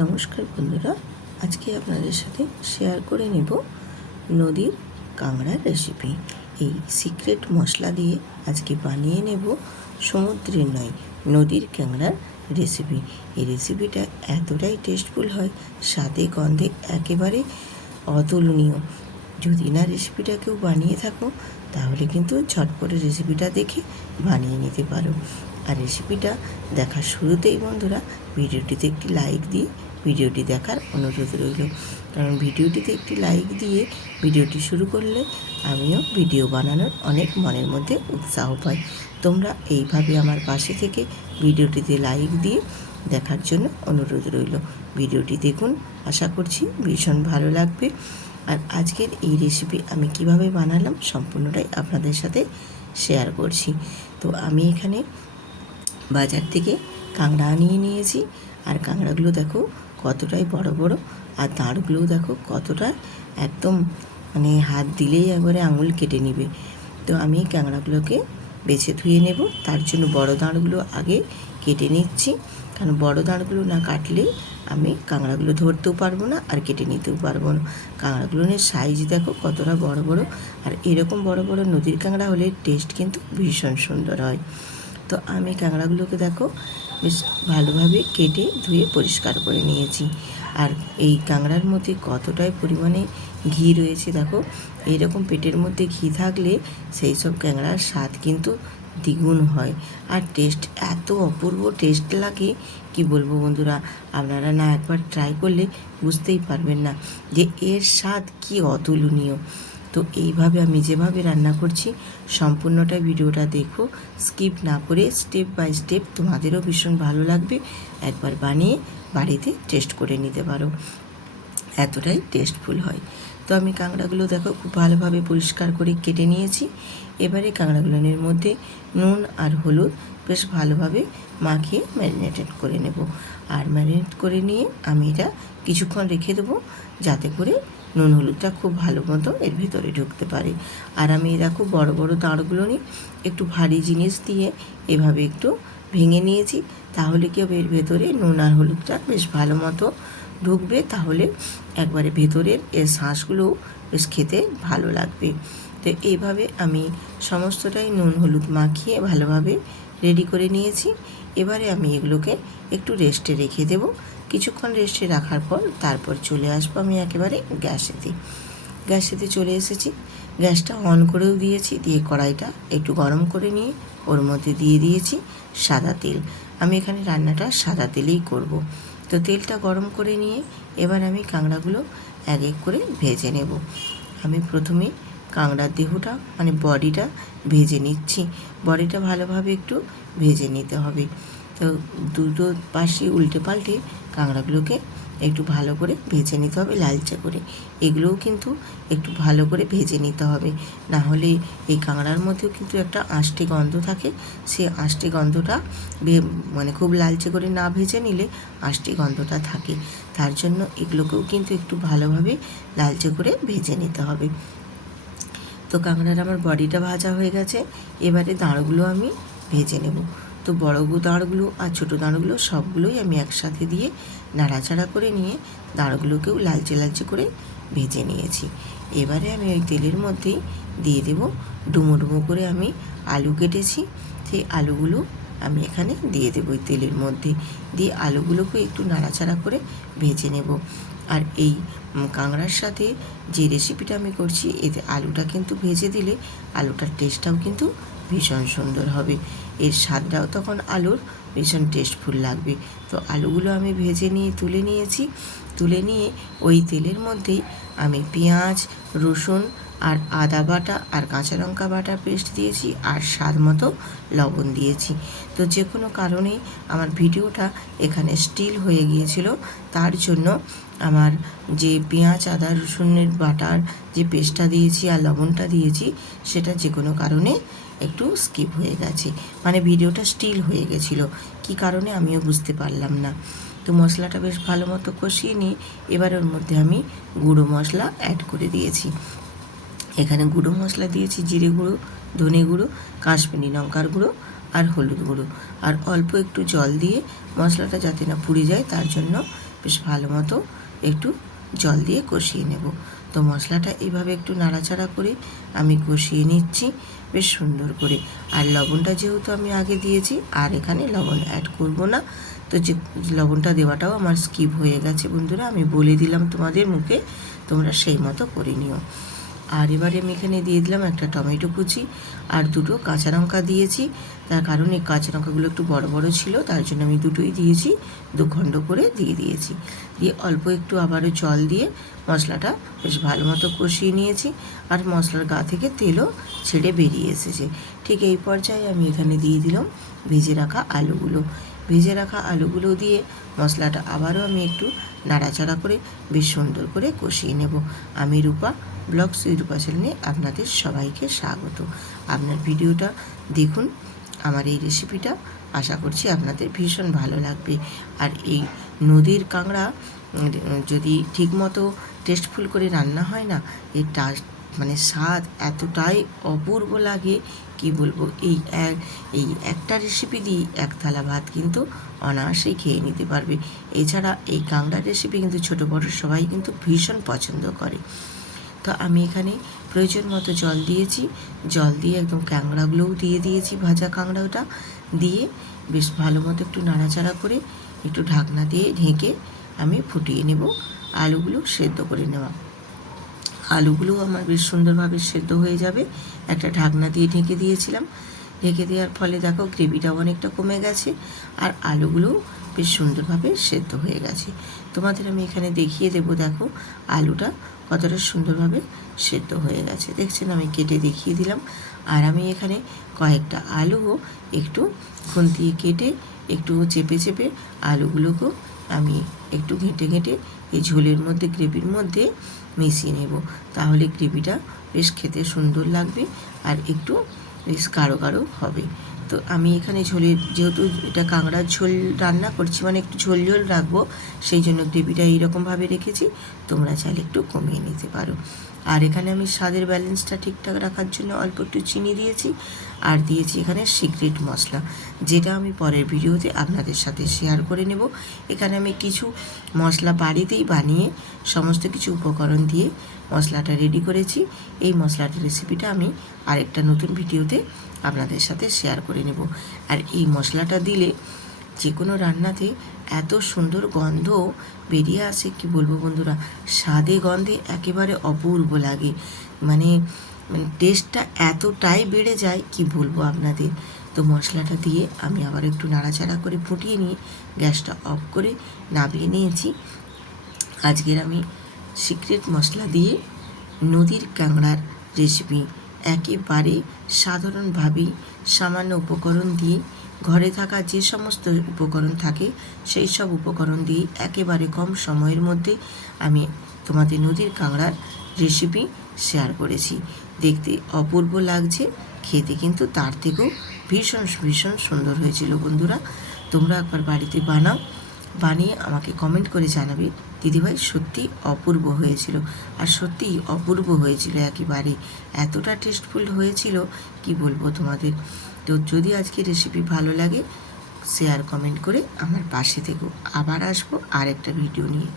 নমস্কার বন্ধুরা, আজকে আপনাদের সাথে শেয়ার করে নেব নদীর কাঁকড়ার রেসিপি। এই সিক্রেট মশলা দিয়ে আজকে বানিয়ে নেব সমুদ্রের নয়, নদীর কাঁকড়ার রেসিপি। এই রেসিপিটা এতটাই টেস্টফুল হয়, স্বাদে গন্ধে একেবারে অতুলনীয়। যদি না রেসিপিটা কেউ বানিয়ে থাকো তাহলে কিন্তু ঝটপটে রেসিপিটা দেখে বানিয়ে নিতে পারো। আর রেসিপিটা দেখার শুরুতেই বন্ধুরা ভিডিওটিতে একটি লাইক দিয়ে ভিডিওটি দেখার অনুরোধ রইল, কারণ ভিডিওটিতে একটি লাইক দিয়ে ভিডিওটি শুরু করলে আমিও ভিডিও বানানোর অনেক মনের মধ্যে উৎসাহ পাই। তোমরা এইভাবে আমার পাশে থেকে ভিডিওটিতে লাইক দিয়ে দেখার জন্য অনুরোধ রইল। ভিডিওটি দেখুন, আশা করছি ভীষণ ভালো লাগবে। আর আজকের এই রেসিপি আমি কিভাবে বানালাম সম্পূর্ণটাই আপনাদের সাথে শেয়ার করছি। তো আমি এখানে বাজার থেকে কাঁকড়া নিয়ে নিয়েছি, আর কাঁকড়াগুলো দেখো কতটাই বড় বড়, আর দাঁড়গুলোও দেখো কতটা একদম হাত দিলেই একবারে আঙুল কেটে নেবে। তো আমি কাঁকড়াগুলোকে বেছে ধুয়ে নেব, তার জন্য বড় দাঁড়গুলো আগে কেটে নিচ্ছি, কারণ বড় দাঁড়গুলো না কাটলে আমি কাঁকড়াগুলো ধরতেও পারবো না আর কেটে নিতেও পারবো না। কাঁকড়াগুলোর সাইজ দেখো কতটা বড় বড়, আর এরকম বড় বড় নদীর কাঁকড়া হলে টেস্ট কিন্তু ভীষণ সুন্দর হয়। তো আমি কাঁকড়াগুলোকে দেখো বেশ ভালোভাবে কেটে ধুয়ে পরিষ্কার করে নিয়েছি। আর এই কাঁকড়ার মধ্যে কতটাই পরিমাণে ঘি রয়েছে দেখো, এইরকম পেটের মধ্যে ঘি থাকলে সেই সব কাঁকড়ার স্বাদ কিন্তু দ্বিগুণ হয়, আর টেস্ট এত অপূর্ব টেস্ট লাগে কি বলবো বন্ধুরা। আপনারা না একবার ট্রাই করলে বুঝতেই পারবেন না যে এর স্বাদ কি অতুলনীয়। তো এইভাবে আমি যেভাবে রান্না করছি সম্পূর্ণটা ভিডিওটা দেখো, স্কিপ না করে স্টেপ বাই স্টেপ, তোমাদেরও ভীষণ ভালো লাগবে। একবার বানিয়ে বাড়িতে টেস্ট করে নিতে পারো, এতটাই টেস্টফুল হয়। তো আমি কাঁকড়াগুলো দেখো খুব ভালোভাবে পরিষ্কার করে কেটে নিয়েছি। এবারে কাঁকড়াগুলোর মধ্যে নুন আর হলুদ বেশ ভালোভাবে মাখিয়ে ম্যারিনেটেড করে নেব। আর ম্যারিনেট করে নিয়ে আমি এটা কিছুক্ষণ রেখে দেবো, যাতে করে নুন হলুদটা খুব ভালো মতো এর ভিতরে ঢুকতে পারে। আর আমি দেখো বড় বড় দাঁড়গুলো নিয়ে একটু ভারী জিনিস দিয়ে এভাবে একটু ভেঙে নিয়েছি, তাহলে কি হবে এর ভেতরে নুন আর হলুদটা বেশ ভালো মতো ঢুকবে, তাহলে একবারে ভেতরের এর শাঁসগুলোও বেশ খেতে ভালো লাগবে। তো এইভাবে আমি সমস্তটাই নুন হলুদ মাখিয়ে ভালোভাবে রেডি করে নিয়েছি। এবারে আমি এগুলোকে একটু রেস্টে রেখে দেব। কিছুক্ষণ রেস্টে রাখার পর তারপর চলে আসবো আমি একেবারে গ্যাসেতে চলে এসেছি। গ্যাসটা অন করেও দিয়েছি, দিয়ে কড়াইটা একটু গরম করে নিয়ে ওর মধ্যে দিয়ে দিয়েছি সাদা তেল। আমি এখানে রান্নাটা সাদা তেলেই করব। তো তেলটা গরম করে নিয়ে এবার আমি কাঁকড়াগুলো এক এক করে ভেজে নেব। আমি প্রথমে কাঁকড়ার দেহটা বডিটা ভেজে নিচ্ছি। বডিটা ভালোভাবে একটু ভেজে নিতে হবে। তো দুটো পাশে উল্টে পাল্টে কাঁকড়াগুলোকে একটু ভালো করে ভেজে নিতে হবে, লালচে করে। এগুলোও কিন্তু একটু ভালো করে ভেজে নিতে হবে, না হলে এই কাঁকড়ার মধ্যেও কিন্তু একটা আষ্টে গন্ধ থাকে। সেই আষ্টে গন্ধটা খুব লালচে করে না ভেজে নিলে আষ্টে গন্ধটা থাকে। তার জন্য এগুলোকেও কিন্তু একটু ভালোভাবে লালচে করে ভেজে নিতে হবে। তো কাঁকড়ার আমার বডিটা ভাজা হয়ে গেছে, এবারে দাঁড়গুলো আমি ভেজে নেব। তো বড় দাঁড়গুলো আর ছোটো দাঁড়গুলো সবগুলোই আমি একসাথে দিয়ে নাড়াচাড়া করে নিয়ে দাঁড়গুলোকেও লালচে লালচে করে ভেজে নিয়েছি। এবারে আমি ওই তেলের মধ্যেই দিয়ে দেব ডুমো ডুমো করে আমি আলু কেটেছি, সেই আলুগুলো আমি এখানে দিয়ে দেবো ওই তেলের মধ্যে। দিয়ে আলুগুলোকে একটু নাড়াচাড়া করে ভেজে নেব। আর এই কাঁকড়ার সাথে যে রেসিপিটা আমি করছি এতে আলুটা কিন্তু ভেজে দিলে আলুটার টেস্টটাও কিন্তু ভীষণ সুন্দর হবে, এর স্বাদটাও তখন আলুর ভীষণ টেস্টফুল লাগবে। তো আলুগুলো আমি ভেজে নিয়ে তুলে নিয়েছি। তুলে নিয়ে ওই তেলের মধ্যেই আমি পেঁয়াজ, রসুন আর আদা বাটা আর কাঁচা লঙ্কা বাটা পেস্ট দিয়েছি, আর স্বাদ মতো লবণ দিয়েছি। তো যে কোনো কারণেই আমার ভিডিওটা এখানে স্টিল হয়ে গিয়েছিল, তার জন্য আমার যে পেঁয়াজ আদা রসুনের বাটার যে পেস্টটা দিয়েছি আর লবণটা দিয়েছি সেটা যে কোনো কারণে একটু স্কিপ হয়ে গেছে, ভিডিওটা স্টিল হয়ে গেছিলো। কী কারণে আমিও বুঝতে পারলাম না। তো মশলাটা বেশ ভালো মতো কষিয়ে নিয়ে এবার ওর মধ্যে আমি গুঁড়ো মশলা অ্যাড করে দিয়েছি। এখানে গুঁড়ো মশলা দিয়েছি জিরে গুঁড়ো, ধনে গুঁড়ো, কাশ্মীরি লঙ্কার গুঁড়ো আর হলুদ গুঁড়ো, আর অল্প একটু জল দিয়ে মশলাটা যাতে না পুড়ে যায় তার জন্য বেশ ভালো মতো একটু জল দিয়ে কষিয়ে নেব। তো মশলাটা এইভাবে একটু নাড়াচাড়া করে আমি কষিয়ে নিচ্ছি বেশ সুন্দর করে। আর লবণটা যেহেতু আমি আগে দিয়েছি, আর এখানে লবণ অ্যাড করব না। তো যে লবণটা দেওয়াটাও আমার স্কিপ হয়ে গেছে বন্ধুরা, আমি বলে দিলাম তোমাদের মুখে, তোমরা সেই মতো করে নিও। আর এবারে আমি এখানে দিয়ে দিলাম একটা টমেটো কুচি আর দুটো কাঁচা লঙ্কা দিয়েছি। তার কারণ এই কাঁচা লঙ্কাগুলো একটু বড় বড় ছিল, তার জন্য আমি দুটোই দিয়েছি, দু খণ্ড করে দিয়ে দিয়েছি। দিয়ে অল্প একটু আবারও জল দিয়ে মশলাটা বেশ ভালো মতো কষিয়ে নিয়েছি। আর মশলার গা থেকে তেলও ছেড়ে বেরিয়ে এসেছে। ঠিক এই পর্যায়ে আমি এখানে দিয়ে দিলাম ভেজে রাখা আলুগুলো। ভেজে রাখা আলুগুলো দিয়ে মশলাটা আবারও আমি একটু নাড়াচাড়া করে বেশ সুন্দর করে কষিয়ে নেব। আমি রূপা ব্লগস রূপা চ্যানেলে আপনাদের সবাইকে স্বাগত। আপনার ভিডিওটা দেখুন, আমার এই রেসিপিটা আশা করছি আপনাদের ভীষণ ভালো লাগবে। আর এই নদীর কাঁকড়া যদি ঠিকমতো টেস্টফুল করে রান্না হয় না, এর মানে স্বাদ এতটাই অপূর্ব লাগে কি বলবো। এই একটা রেসিপি দিয়ে এক থালা ভাত কিন্তু অনায়াসেই খেয়ে নিতে পারবে। এছাড়া এই কাঁকড়ার রেসিপি কিন্তু ছোটো বড়ো সবাই কিন্তু ভীষণ পছন্দ করে। তো আমি এখানে প্রয়োজন মতো জল দিয়েছি, জল দিয়ে একদম কাঁকড়াগুলোও দিয়ে দিয়েছি, ভাজা কাঁকড়াটা দিয়ে বেশ ভালো মতো একটু নাড়াচাড়া করে একটু ঢাকনা দিয়ে ঢেকে আমি ফুটিয়ে নেব। আলুগুলো সেদ্ধ করে নেওয়া, আলুগুলো আমার বেশ সুন্দরভাবে সেদ্ধ হয়ে যাবে। একটা ঢাকনা দিয়ে ঢেকে দিয়েছিলাম, ঢেকে দেওয়ার ফলে দেখো গ্রেভিটাও অনেকটা কমে গেছে আর আলুগুলোও বেশ সুন্দরভাবে সেদ্ধ হয়ে গেছে। তোমাদের আমি এখানে দেখিয়ে দেবো, দেখো আলুটা কতটা সুন্দরভাবে সেদ্ধ হয়ে গেছে। দেখছেন, আমি কেটে দেখিয়ে দিলাম। আর আমি এখানে কয়েকটা আলুও একটু খুন্তিয়ে কেটে একটু চেপে চেপে আলুগুলোকেও আমি একটু ঘেঁটে ঘেঁটে এই ঝোলের মধ্যে, গ্রেভির মধ্যে মিশিয়ে নেব। তাহলে গ্রেভিটা বেশ খেতে সুন্দর লাগবে আর একটু বেশ গাঢ় গাঢ় হবে। তো আমি এখানে ঝোলের, যেহেতু এটা কাঁকড়ার ঝোল রান্না করছি, মানে একটু ঝোল ঝোল রাখবো, সেই জন্য গ্রেভিটা এইরকমভাবে রেখেছি। তোমরা চাইলে একটু কমিয়ে নিতে পারো। আর এখানে আমি স্বাদের ব্যালেন্সটা ঠিকঠাক রাখার জন্য অল্প একটু চিনি দিয়েছি আর দিয়েছি এখানে সিক্রেট মশলা, যেটা আমি পরের ভিডিওতে আপনাদের সাথে শেয়ার করে নেব। এখানে আমি কিছু মশলা বাড়িতেই বানিয়ে সমস্ত কিছু উপকরণ দিয়ে মশলাটা রেডি করেছি। এই মশলাটার রেসিপিটা আমি আরেকটা নতুন ভিডিওতে আপনাদের সাথে শেয়ার করে নেব। আর এই মশলাটা দিলে যে কোনো রান্নাতে এত সুন্দর গন্ধ বেরিয়ে আসে কি বলবো বন্ধুরা, স্বাদে গন্ধে একেবারে অপূর্ব লাগে। মানে টেস্টটা এতটাই বেড়ে যায় কি বলবো আপনাদের। তো মশলাটা দিয়ে আমি আবার একটু নাড়াচাড়া করে ফুটিয়ে নিয়ে গ্যাসটা অফ করে নামিয়ে নিয়েছি। আজকের আমি সিক্রেট মশলা দিয়ে নদীর কাঁকড়ার রেসিপি একেবারে সাধারণভাবেই সামান্য উপকরণ দিয়ে, ঘরে থাকা যে সমস্ত উপকরণ থাকে সেই সব উপকরণ দিয়ে একেবারে কম সময়ের মধ্যে আমি তোমাদের নদীর কাঁকড়ার রেসিপি শেয়ার করেছি। দেখতে অপূর্ব লাগছে, খেতে কিন্তু তার থেকেও ভীষণ ভীষণ সুন্দর হয়েছিল বন্ধুরা। তোমরা একবার বাড়িতে বানাও, বানিয়ে আমাকে কমেন্ট করে জানাবে দিদিভাই সত্যি অপূর্ব হয়েছিল। আর সত্যিই অপূর্ব হয়েছিল, একেবারে এতটা টেস্টফুল হয়েছিল কি বলবো তোমাদের। তো যদি আজকে রেসিপি ভালো লাগে, শেয়ার কমেন্ট করে আমার পাশে থেকো। আবার আসবো আরেকটা ভিডিও নিয়ে।